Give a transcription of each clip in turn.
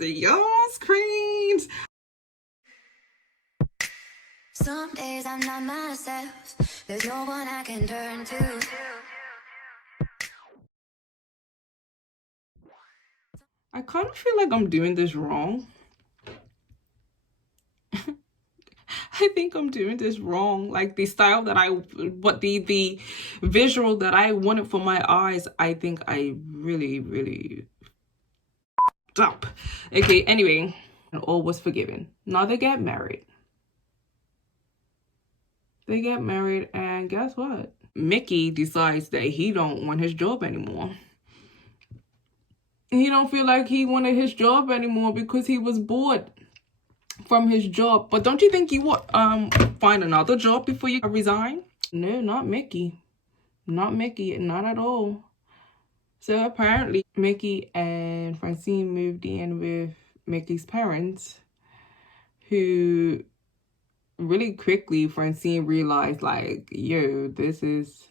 Your screens. Some days I'm not myself. There's no one I can turn to. I kind of feel like I'm doing this wrong. I think I'm doing this wrong. Like the style that the visual that I wanted for my eyes, I think I really up. Okay, anyway, and all was forgiven. Now they get married. They get married, and guess what? Micky decides that he don't want his job anymore. He don't feel like he wanted his job anymore because he was bored from his job. But don't you think you would find another job before you resign? No, not Micky. Not Micky, not at all. So apparently Micky and Francine moved in with Micky's parents, who really quickly Francine realized, like, yo, this is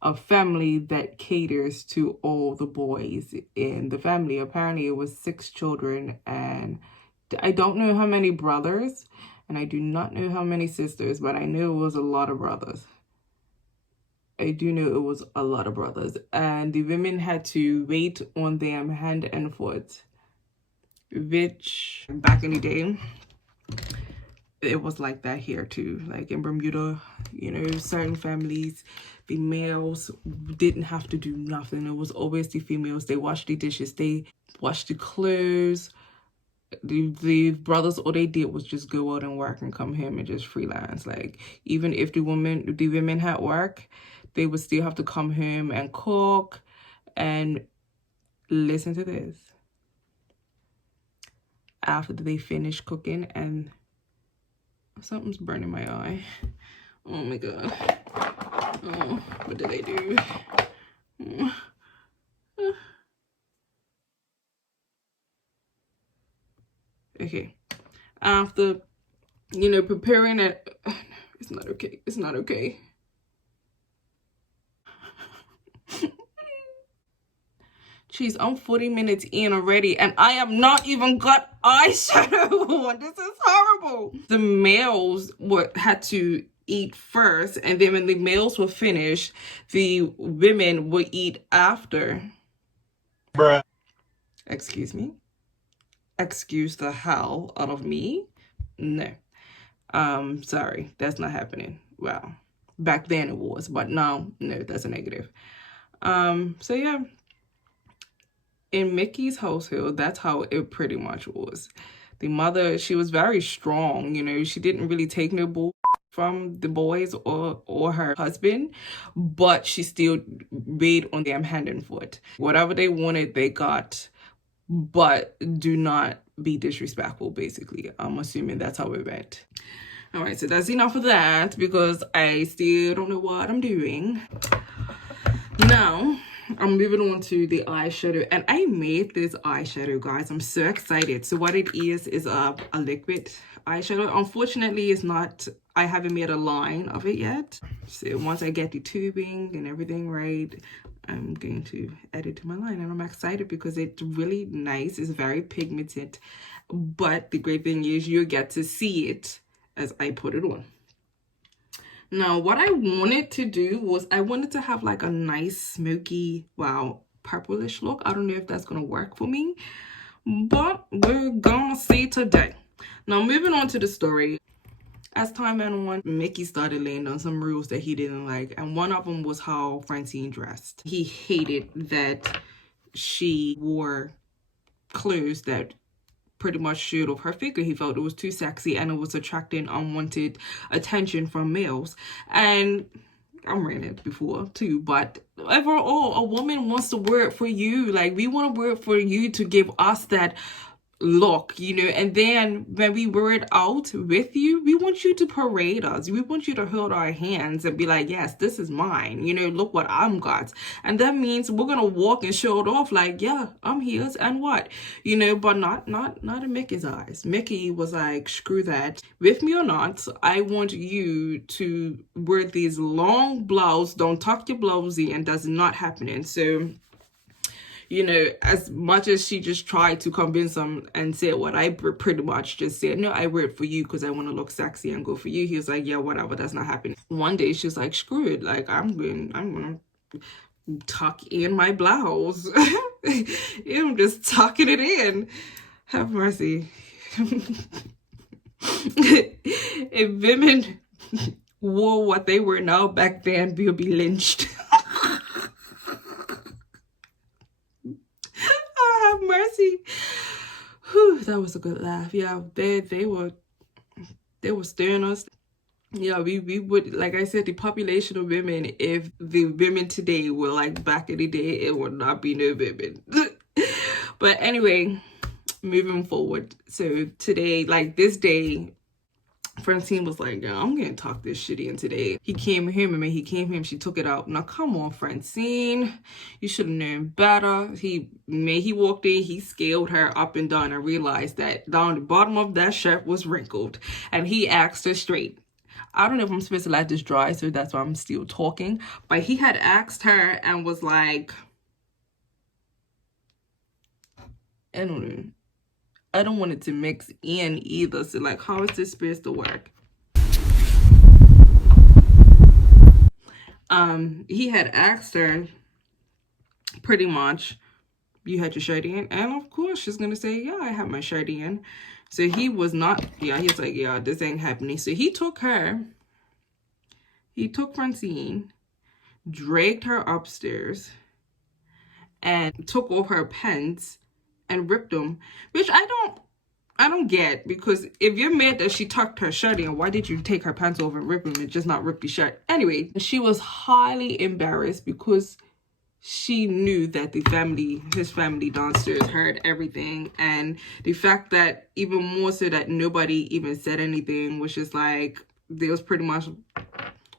a family that caters to all the boys in the family. Apparently it was 6 children, and I don't know how many brothers, and I do not know how many sisters, but I know it was a lot of brothers. I do know it was a lot of brothers, and the women had to wait on them hand and foot, which back in the day, it was like that here too. Like in Bermuda, you know, certain families, the males didn't have to do nothing. It was always the females. They washed the dishes, they washed the clothes. The brothers, all they did was just go out and work and come home and just freelance. Like even if the women had work, they would still have to come home and cook. And listen to this. After they finish cooking, and something's burning my eye. Oh my god. Oh, what did I do? Okay. After, you know, preparing it, it's not okay. It's not okay. Jeez, I'm 40 minutes in already, and I have not even got eyeshadow on. This is horrible. The males had to eat first, and then when the males were finished, the women would eat after. Bruh. Excuse me? Excuse the hell out of me? No. Sorry, that's not happening. Well, back then it was, but now, no, that's a negative. So yeah. In Micky's household, that's how it pretty much was. The mother, she was very strong, you know, she didn't really take no bull from the boys or her husband, but she still weighed on them hand and foot. Whatever they wanted, they got, but do not be disrespectful, basically. I'm assuming that's how it went. All right, so that's enough of that because I still don't know what I'm doing. Now, I'm moving on to the eyeshadow, and I made this eyeshadow, guys. I'm so excited. So what it is a liquid eyeshadow. Unfortunately, it's not, I haven't made a line of it yet. So once I get the tubing and everything right, I'm going to add it to my line, and I'm excited because it's really nice. It's very pigmented, but the great thing is you get to see it as I put it on. Now, what I wanted to do was I wanted to have like a nice smoky, wow, purplish look. I don't know if that's going to work for me, but we're going to see today. Now, moving on to the story. As time went on, Micky started laying down some rules that he didn't like. And one of them was how Francine dressed. He hated that she wore clothes that pretty much showed off her figure. He felt it was too sexy and it was attracting unwanted attention from males. And I'm ran it before too, but overall, a woman wants to wear it for you. Like, we want to wear it for you to give us that look, you know, and then when we wear it out with you, we want you to parade us. We want you to hold our hands and be like, yes, this is mine, you know, look what I'm got. And that means we're gonna walk and show it off like, yeah, I'm his and what, you know, but not in Micky's eyes. Micky was like, screw that. With me or not, I want you to wear these long blouse, don't tuck your blouse in, that's not happening. So as much as she just tried to convince him and said what I pretty much just said, no, I wear it for you because I want to look sexy and go for you. He was like, yeah, whatever, that's not happening. One day she's like, screw it, like I'm gonna tuck in my blouse. I'm just tucking it in. Have mercy. If women wore what they were now back then, we'll be lynched. Oh, have mercy. Whew, that was a good laugh. Yeah, they were staring us. Yeah, we would, like I said, the population of women, if the women today were like back in the day, it would not be no women. But anyway, moving forward. So today, like this day, Francine was like, yeah, I'm gonna talk this shit in today. He came home, she took it out. Now come on, Francine, you should have known better. He walked in, he scaled her up and down and realized that down the bottom of that shirt was wrinkled. And he asked her straight. I don't know if I'm supposed to let this dry, so that's why I'm still talking. But he had asked her and was like, I don't know. I don't want it to mix in either. So like, how is this supposed to work? He had asked her pretty much, you had your shirt in? And of course she's gonna say, yeah, I have my shirt in. So he was not, yeah, he was like, yeah, this ain't happening. So he took Francine, dragged her upstairs, and took off her pants and ripped them, which I don't get, because if you're mad that she tucked her shirt in, why did you take her pants over and rip them and just not rip the shirt? Anyway, she was highly embarrassed because she knew that his family downstairs heard everything. And the fact that even more so that nobody even said anything was just like, they was pretty much,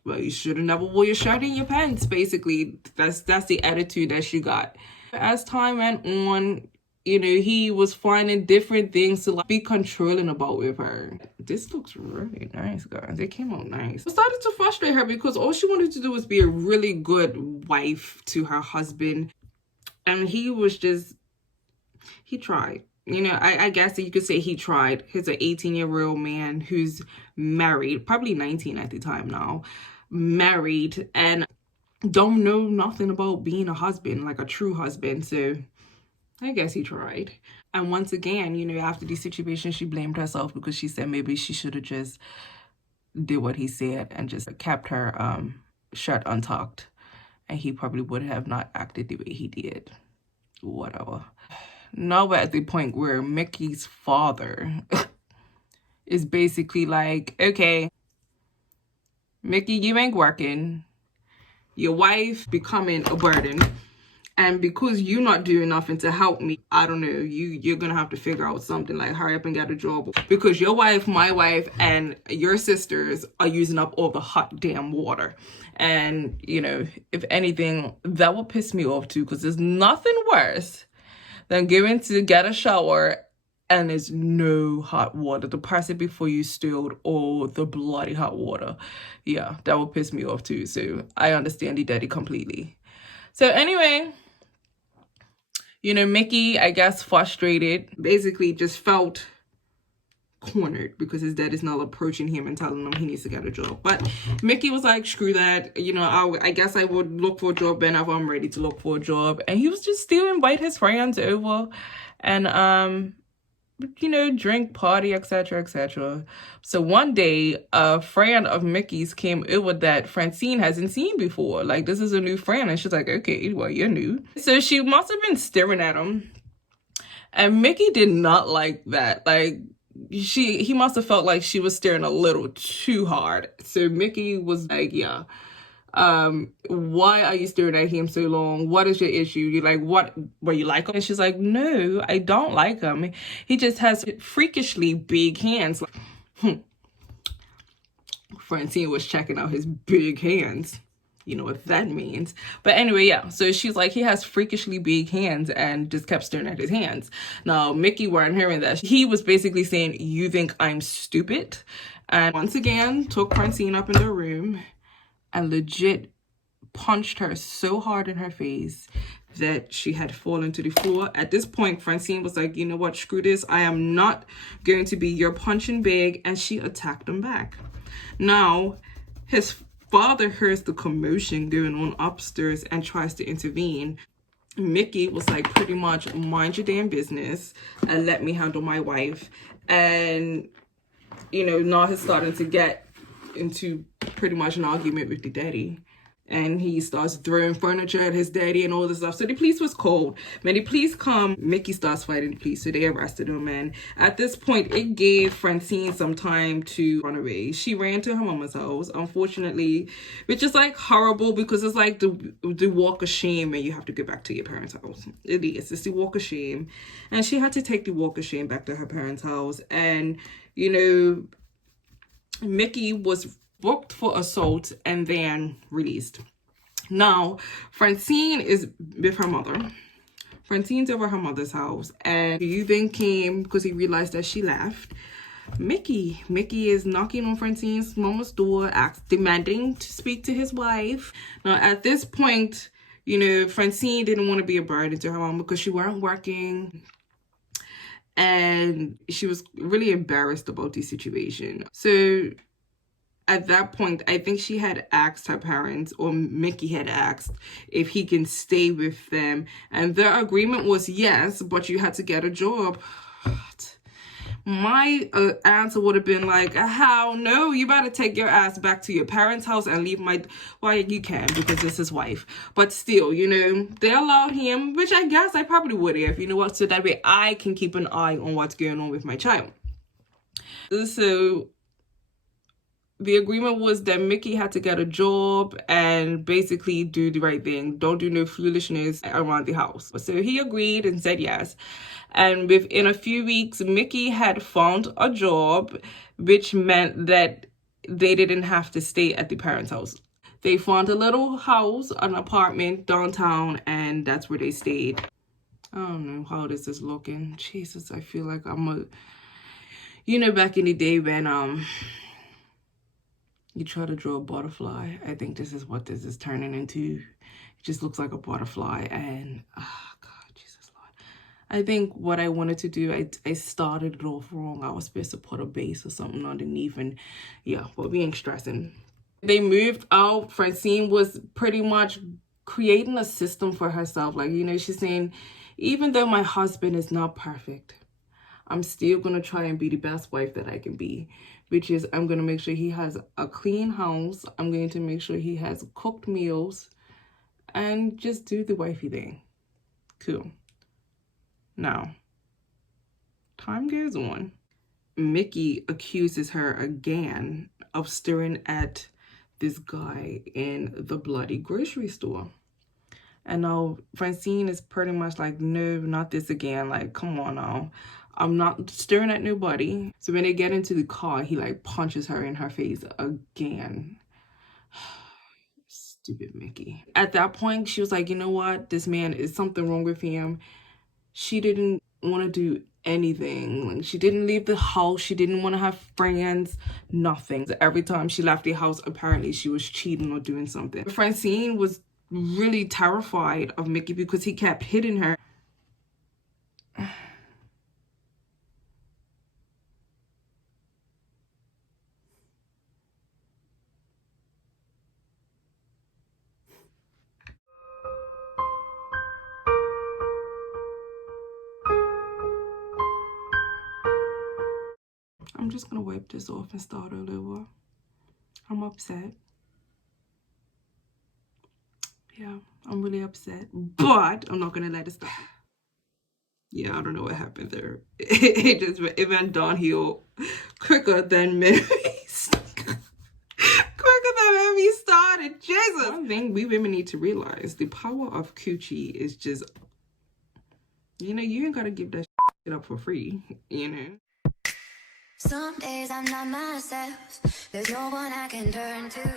well, you should have never wore your shirt in your pants, basically. That's the attitude that she got. As time went on, he was finding different things to like be controlling about with her. This looks really nice, guys. It came out nice. It started to frustrate her because all she wanted to do was be a really good wife to her husband. And he tried. I guess that you could say he tried. He's an 18-year-old man who's married, probably 19 at the time now, married, and don't know nothing about being a husband, like a true husband. So I guess he tried. And once again, after the situation, she blamed herself because she said maybe she should have just did what he said and just kept her shirt untucked. And he probably would have not acted the way he did. Whatever. Now we're at the point where Micky's father is basically like, okay, Micky, you ain't working. Your wife becoming a burden. And because you're not doing nothing to help me, I don't know, you're going to have to figure out something, like hurry up and get a job. Because your wife, my wife, and your sisters are using up all the hot damn water. And, if anything, that will piss me off too. Because there's nothing worse than going to get a shower and there's no hot water. The person before you stilled all the bloody hot water. Yeah, that will piss me off too. So I understand the daddy completely. So anyway, Micky, I guess, frustrated, basically just felt cornered because his dad is not approaching him and telling him he needs to get a job. But Micky was like, screw that. I guess I would look for a job whenever I'm ready to look for a job. And he was just still invite his friends over and, drink, party, etc., etc. So one day, a friend of Micky's came over that Francine hasn't seen before. Like, this is a new friend. And she's like, okay, well, you're new. So she must have been staring at him. And Micky did not like that. Like, he must have felt like she was staring a little too hard. So Micky was like, yeah. Why are you staring at him so long? What is your issue? You're like, what? Were you like him? And she's like, no, I don't like him. He just has freakishly big hands. Francine was checking out his big hands. You know what that means. But anyway, yeah. So she's like, he has freakishly big hands, and just kept staring at his hands. Now, Micky weren't hearing that. He was basically saying, you think I'm stupid? And once again, took Francine up in the room and legit punched her so hard in her face that she had fallen to the floor. At this point, Francine was like, you know what, screw this. I am not going to be your punching bag. And she attacked him back. Now, his father hears the commotion going on upstairs and tries to intervene. Micky was like, pretty much, mind your damn business and let me handle my wife. And, you know, now he's starting to get into pretty much an argument with the daddy. And he starts throwing furniture at his daddy and all this stuff. So the police was called. When the police come, Micky starts fighting the police. So they arrested him. And at this point, it gave Francine some time to run away. She ran to her mama's house, unfortunately, which is like horrible because it's like the walk of shame when you have to go back to your parents' house. It is. It's the walk of shame. And she had to take the walk of shame back to her parents' house. And, you know, Micky was booked for assault and then released. Now, Francine is with her mother. Francine's over her mother's house. And he then came because he realized that she left. Micky is knocking on Francine's mama's door, demanding to speak to his wife. Now, at this point, you know, Francine didn't want to be a burden to her mom because she weren't working. And she was really embarrassed about the situation. So at that point, I think she had asked her parents, or Micky had asked, if he can stay with them. And their agreement was yes, but you had to get a job. My answer would have been like, how? No, you better take your ass back to your parents' house and leave my... Well, you can, because it's his wife. But still, you know, they allowed him, which I guess I probably would have, you know what? So that way I can keep an eye on what's going on with my child. So the agreement was that Micky had to get a job and basically do the right thing. Don't do no foolishness around the house. So he agreed and said yes. And within a few weeks, Micky had found a job, which meant that they didn't have to stay at the parents' house. They found a little house, an apartment downtown, and that's where they stayed. I don't know how this is looking. Jesus, I feel like I'm a... You know, back in the day when you try to draw a butterfly. I think this is what this is turning into. It just looks like a butterfly. And, oh, God, Jesus, Lord. I think what I wanted to do, I started it off wrong. I was supposed to put a base or something underneath. And, yeah, but we ain't stressing. They moved out. Francine was pretty much creating a system for herself. Like, you know, she's saying, even though my husband is not perfect, I'm still going to try and be the best wife that I can be. Which is, I'm going to make sure he has a clean house. I'm going to make sure he has cooked meals. And just do the wifey thing. Cool. Now, time goes on. Micky accuses her again of staring at this guy in the bloody grocery store. And now Francine is pretty much like, no, not this again. Like, come on now. I'm not staring at nobody. So when they get into the car, he like punches her in her face again. Stupid Micky. At that point, she was like, you know what? This man, is something wrong with him. She didn't want to do anything. Like, she didn't leave the house. She didn't want to have friends. Nothing. Every time she left the house, apparently she was cheating or doing something. Francine was really terrified of Micky because he kept hitting her. I'm just gonna wipe this off and start all over. I'm upset. Yeah, I'm really upset, but I'm not gonna let it stop. Yeah, I don't know what happened there. It went downhill quicker than maybe quicker than maybe started. Jesus. One thing we women need to realize, the power of coochie is just, you know, you ain't gotta give that shit up for free, you know. Some days I'm not myself. There's no one I can turn to.